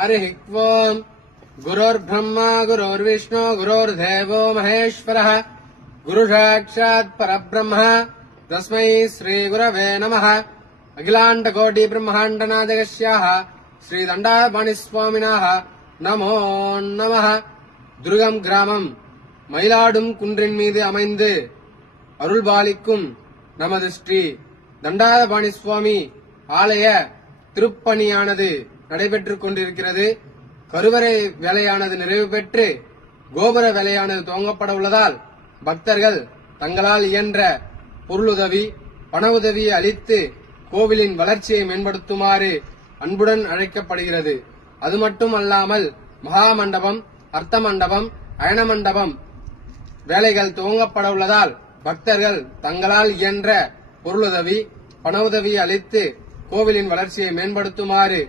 हरिः ओम् गुरोर्ब्रह्मा गुरोर्विष्णु गुरोर्देवो महेश्वरः गुरुसाक्षात् परब्रह्म तस्मै श्रीगुरवे नमः अखिलाण्डकोटिब्रह्माण्डनादकस्याः श्रीदण्डापाणिस्वामिनाः நமோ நமः துருகம் கிராமம் மயிலாடும் குன்றின் மீது அமைந்து அருள்பாலிக்கும் நமது ஸ்ரீ தண்டாதபாணி சுவாமி ஆலய திருப்பணியானது நடைபெற்றுக் கொண்டிருக்கிறது. கருவறை வேலையானது நிறைவு பெற்று கோபுர வேலையானது துவங்கப்பட உள்ளதால் பக்தர்கள் தங்களால் இயன்ற பொருளுதவி பண உதவியை அளித்து கோவிலின் வளர்ச்சியை மேம்படுத்துமாறு அன்புடன் அழைக்கப்படுகிறது. அது மட்டும் அல்லாமல் மகா மண்டபம் அர்த்த மண்டபம் அயன மண்டபம் வேலைகள் துவங்கப்பட உள்ளதால் பக்தர்கள் தங்களால் இயன்ற பொருளுதவி பண உதவி அளித்து கோவிலின் வளர்ச்சியை மேம்படுத்துமாறு